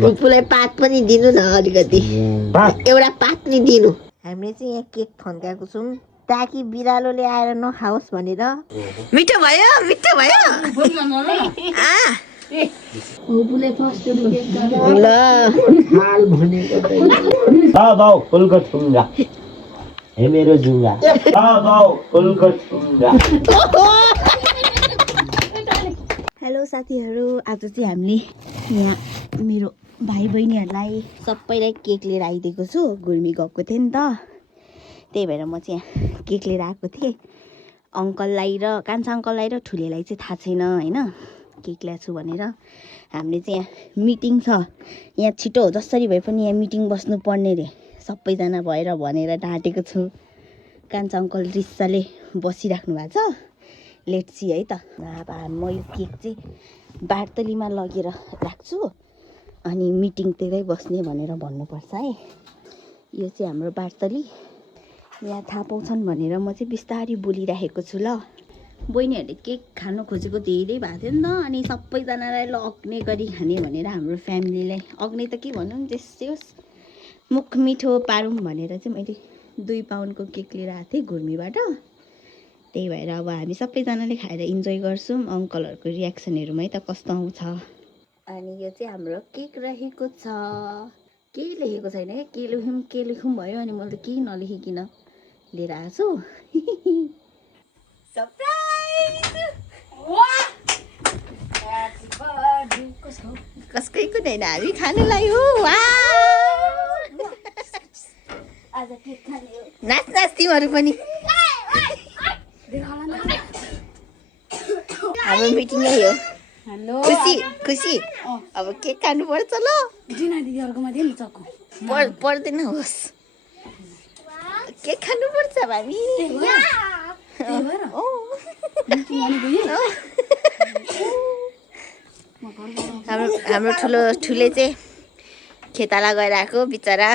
उपुलाई पात पनि दिनु न अलिकति एउटा पात नि दिनु हामीले चाहिँ यहाँ केक थन्काएको छौँ ताकि बिरालोले आएर नखाओस् भनेर मिठो भयो मेरो जुङ्गा हेलो साथीहरू आज चाहिँ हामीले यहाँ मेरो भाइ बहिनीहरूलाई सबैलाई केक लिएर आइदिएको छु गुल्मी गएको थिएँ नि त त्यही भएर म चाहिँ यहाँ केक लिएर आएको थिएँ अङ्कललाई र कान्छा अङ्कललाई र ठुलेलाई चाहिँ थाहा छैन होइन केक ल्याएको छु भनेर हामीले चाहिँ यहाँ मिटिङ छ यहाँ छिटो जसरी भए पनि यहाँ मिटिङ बस्नुपर्ने रे सबैजना भएर भनेर ढाँटेको छु कान्छा अङ्कल रिसाले बसिराख्नु भएको छ लेट्सी है त अब म यो केक चाहिँ बार्तलीमा लगेर राख्छु अनि मिटिङतिरै बस्ने भनेर भन्नुपर्छ है यो चाहिँ हाम्रो बार्तली यहाँ थाहा पाउँछन् भनेर म चाहिँ बिस्तारै बोलिराखेको छु ल बहिनीहरूले केक खानु खोजेको धेरै भएको थियो नि त अनि सबैजनालाई ल अग्ने गरी खाने भनेर हाम्रो फ्यामिलीलाई अग्ने त के भनौँ त्यस्तै होस् मुख मिठो पारौँ भनेर चाहिँ मैले 2 पाउन्डको केक लिएर आएको थिएँ घुर्मीबाट त्यही भएर अब हामी सबैजनाले खाएर इन्जोय गर्छौँ अङ्कलहरूको रियाक्सनहरूमै त कस्तो आउँछ अनि यो चाहिँ हाम्रो केक रहेको छ केही लेखेको छैन है के लेखौँ भयो अनि मैले त केही नलेखिकन लिएर आएको छु सरप्राइज कसकैको होइन हामी खानुलाई हो आज केक खाने हो नाच तिमीहरू पनि हाम्रो मिटिङ यही हो खुसी अब केक खानुपर्छ ल पर्दैन होस् केक खानुपर्छ हामी हाम्रो ठुले चाहिँ खेताला गएर आएको बिचरा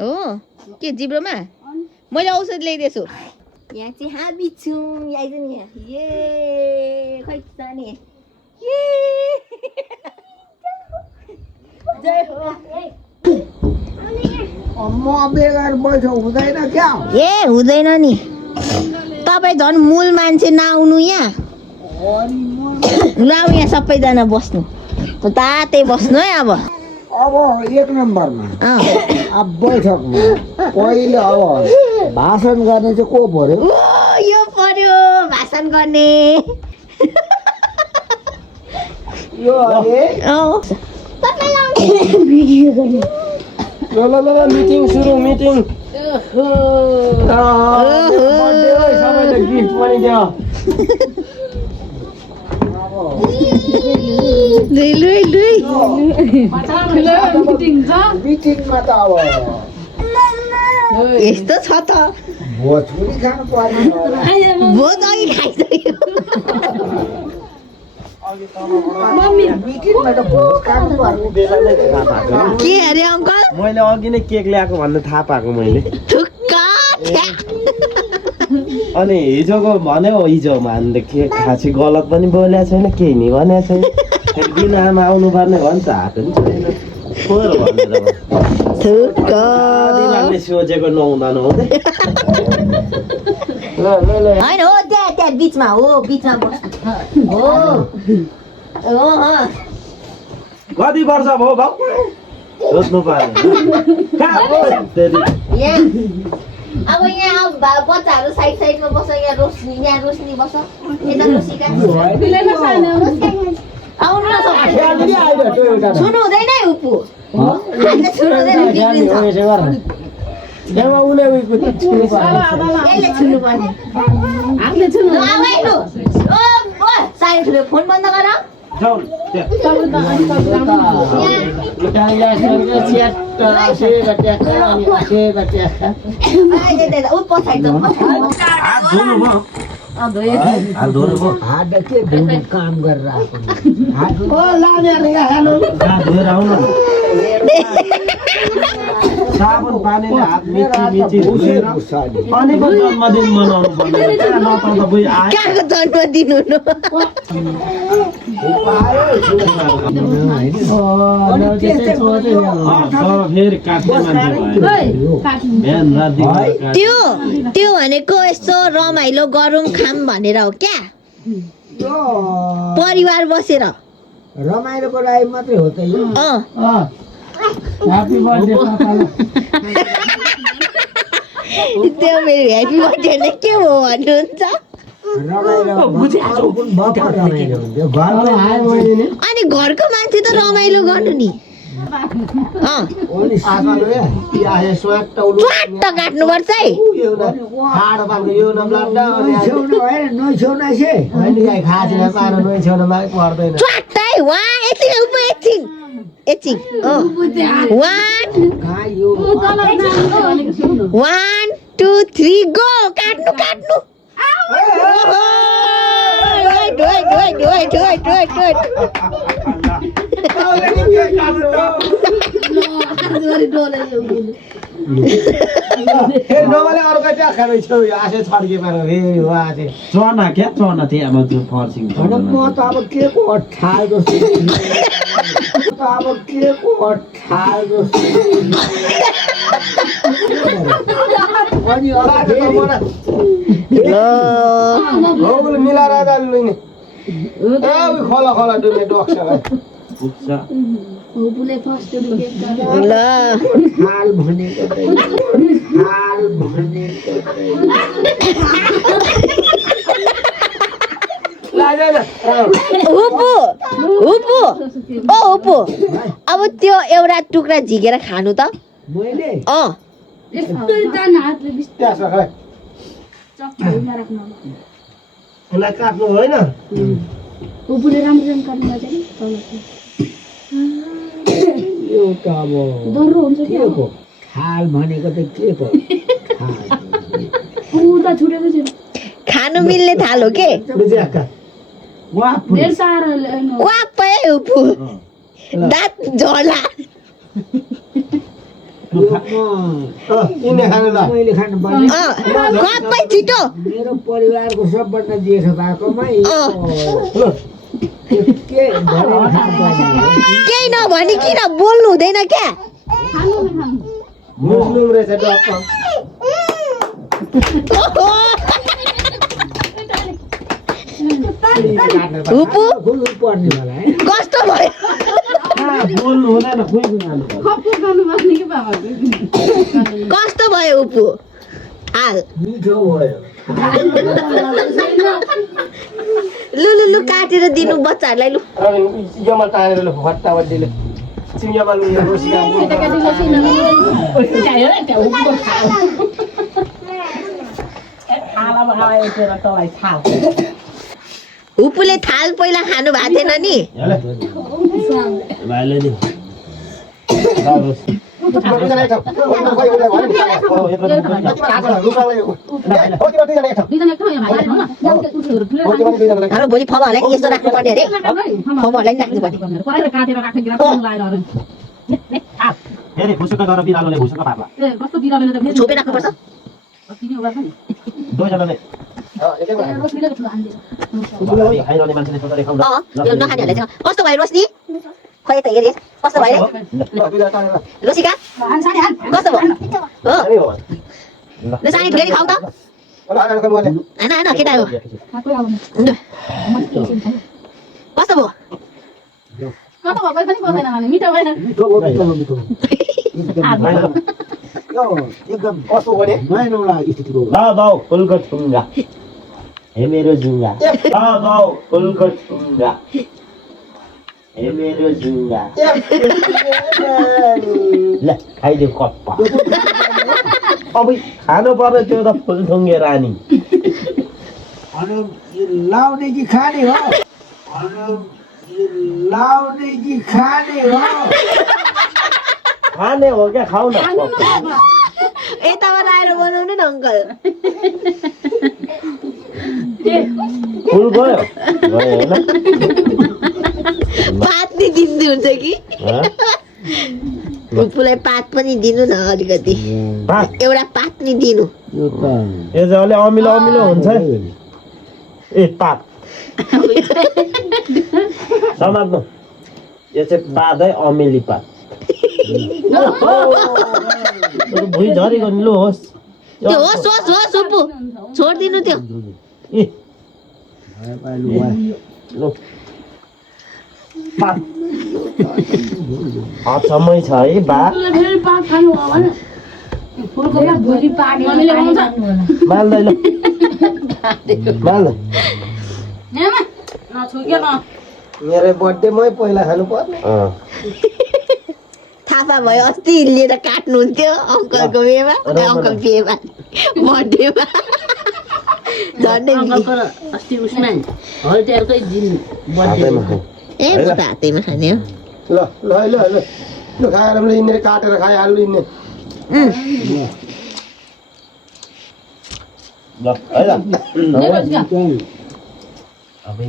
हो के जिब्रोमा मैले औषध ल्याइदिएछु यहाँ चाहिँ हामी छौँ आइज नि यहाँ ए खै जाने ए हुँदैन नि तपाईँ झन् मूल मान्छे नआउनु यहाँ ल यहाँ सबैजना बस्नु तातै बस्नु है अब 1 नम्बरमा अब बैठकमा पहिले अब भाषण गर्ने चाहिँ को पर्यो यो पर्यो भाषण गर्ने यो मिटिङ सुरु मिटिङ सबैले गिफ्ट पनि दियो मिटिङमा त अब यस्तो छ त भोजपुरी खानु पर्यो भोज अघि खाइसक्यो मिटिङमा त भोज खानु पर्यो के अरे अङ्कल मैले अघि नै केक ल्याएको भन्ने थाहा पाएको मैले अनि हिजोको भन्यो हिजोमा हामीले केक खाँची गलत पनि बोलेको छैन केही नि भनेको छैन दिन आमा आउनु पर्ने भन्छ हात पनि छैन फोहोर भनेर सोचेको नहुँदा नहुँदै होइन हो त्यहाँ बिचमा बस्नु हो कति वर्ष भयो भाउ सोच्नु पर्यो अब यहाँ बच्चाहरू साइडमा बस यहाँ रोशनी बस यता रोशीका आउनु न छुनु हुँदैन है उपु हातले छुनु हुँदैन साइड फोन बन्द गर हात धुनु भयो हात के धुनु काम गरेर आएको हात ओ लानेहरु यहाँ हेर्नु हात धोएर आउनु साबुन पानीले हात मिची धोएर अनि पो जन्मदिन मनाउनु पर्ने नत्र त बुइ आयो कहाँको जन्मदिन हुनु फेरि काट्ने मान्छे भयो बिहान रात त्यो त्यो भनेको यस्तो रमाइलो गरौँ खाम भनेर हो क्या यो परिवार बसेर रमाइलोको लागि मात्रै हो त यो ह्यापी बर्थडे पापालाई त्यो मेरो ह्याप्पी बर्थडे नै के हो भन्नुहुन्छ रमाइलो रमाइलो हुन्छ घरमा आयो मैले नि अनि घरको मान्छे त रमाइलो गर्नु नि ओली सासले यहाँ स्वाट टौलो च्वाट्ट काट्नुपर्छ है खाडो पाल्को यो नम्लाड्दा छेउन भएन नोइ छेउन छे होइन यहाँ खासिन पारो नोइ छेउन माग पर्दैन च्वाट्ट है वहाँ एकछिन उप एकछिन 1 2 3 गो काट्नु काट्नु नभले अर्को चाहिँ खानु छ आशे छड्के पारो फेरि हो आशे चना क्या चना थिए अब त्यो फर्सिङ म त अब के को अठाल जस्तो अब के को अठाल जस्तो अनि मिलाएर जानु नि खला खला डुल्ने डक्छ पुग्छ ल हाल भनेको हाल भनेको उपु उपु ओ उपु अब त्यो एउटा टुक्रा झिकेर खानु त मैले उसलाई काट्नु होइन एउटा अब के को हाल भनेको त के को खानु मिल्ने थाल हो के वापै उपु दाँत झोला यिनले खानु ल मैले खानु पर्ने वापै छिटो मेरो परिवारको सबभन्दा जेठो भएकोमै के भनेर खानु पर्ने केही नभनी किन बोल्नु हुँदैन क्या मुस्लिम रहेछ डक्टर उपु खुल्नु पर्ने होला है कस्तो भयो बोल्नु हुँदैन खुइको खानु कस्तो भयो उपु हाल मिठो भयो लु काटेर दिनु बच्चाहरूलाई लु यमा तानेर ल फट्टा बड्डीले सिङ्गामा लु रोसिया उपुले थाल पहिला खानु भएको थिएन नि भाइले नि हाम्रो भोलि फमाहरूलाई यस्तो राख्नुपर्ने अरे फमाहरूलाई नि राख्नुपर्ने फेरि खुसुका गरेर बिरालोले खुसुका पार्ला छोपे राख्नुपर्छ दुईजनाले खाइरहने मान्छेले छोटो देखाउन यो नखानेहरूलाई चाहिँ कस्तो भयो रोशनी खोइ त हेरे कस्तो भयो रोसिका कस्तो भयो हो ल सानी फेरि खाऊ त होइन केटा हो कस्तो भयो एकदम कस्तो भने नयाँ स्थितिको बाउ फुलको ठुङ्गा हे मेरो जुङ्गा बाउ फुलको ठुङ्गा हे मेरो जुङ्गा ल खाइदियो कप्पा अब खानु पर्ने त्यो त फुलठुङ्गे रानी अनि यो लाउने कि खाने हो अनि यो लाउने कि खाने हो खाने हो क्या खाऊ न यताबाट आएर बनाउनु न अङ्कल फुल गयो होइन पात नि दिनु हुन्छ कि फुपूलाई पात पनि दिनु न अलिकति पात एउटा पात नि दिनु यो त यो चाहिँ अलि अमिलो अमिलो हुन्छ ए पात समात्नु यो चाहिँ पात है अमिली पात भुइँ झरेको नि लु होस् त्यो होस् होस् होस् फुपू छोडिदिनु त्यो ए लु पात अचम्मै छ है बा माल्दै ल माल्दै मेरो बर्थडेमै पहिला खानु पर्ने थाहा भयो अस्ति लिएर काट्नुहुन्थ्यो अङ्कलको बिहेमा अङ्कल बिहेमा बर्थडेमा झन्डै अस्ति उसमा हल्दियारकै दिन हातैमा खाऊ। ए म त हातैमा खाने हो ल ल ल ल ल खाएर मैले यिनीहरू काटेर खाइहाल्नु यिनी ल है त अबे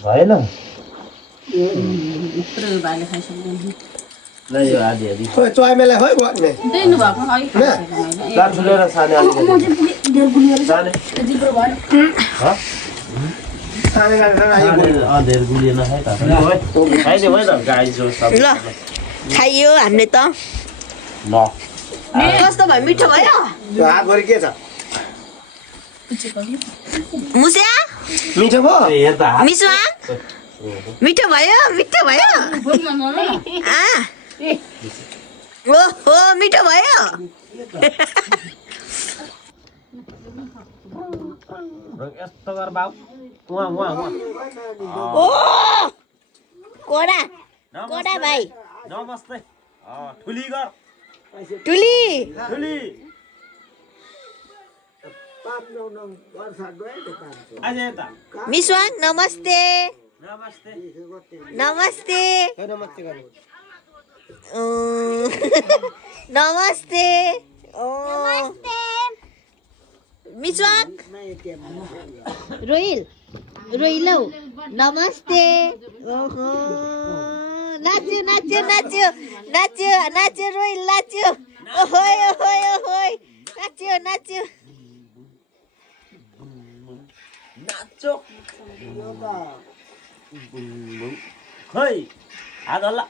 भएन ल यो आधी आधी खोइ चोइमेलाई खोइ भन्ने लान्छु लिएर साने अलिकति साने सानो गरेर धेर गुलिएन है त खाइदियो है त गाई जो सब ल खाइयो हामीले त ल कस्तो भयो मिठो भयो यो हातभरि के छ मुस्या मिठो भयो हेर त हात मिसुवा मिठो भयो ओहो मिठो भयो यस्तो गर बाउ उहाँ उहाँ उहाँ ओ कोडा कोडा भाइ नमस्ते ठुली गर टुली ठुली आज यता मिसवाङ नमस्ते नमस्ते नमस्ते नमस्ते गर्नु नमस्ते मिसवाङ रोहिल रोहिलौ नमस्ते ओहो नाच्यो नाच्यो नाच्यो नाच्यो नाच्यो रोहिल नाच्यो ओहोय ओहोय ओहोय नाच्यो नाच्यो नाचो खै हात हल्ला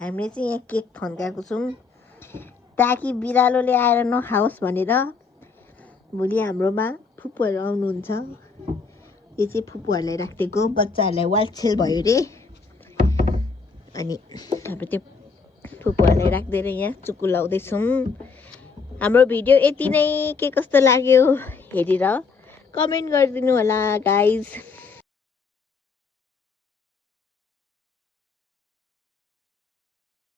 हामीले चाहिँ यहाँ केक थन्काएको छौँ ताकि बिरालोले आएर नखाओस् भनेर भोलि हाम्रोमा फुपूहरू आउनुहुन्छ यो चाहिँ फुपूहरूलाई राखिदिएको बच्चाहरूलाई वालछेल भयो रे अनि हाम्रो त्यो फुपूहरूलाई राख्दैन यहाँ चुक्कु लाउँदैछौँ हाम्रो भिडियो यति नै के कस्तो लाग्यो हेरेर कमेन्ट गरिदिनु होला गाइज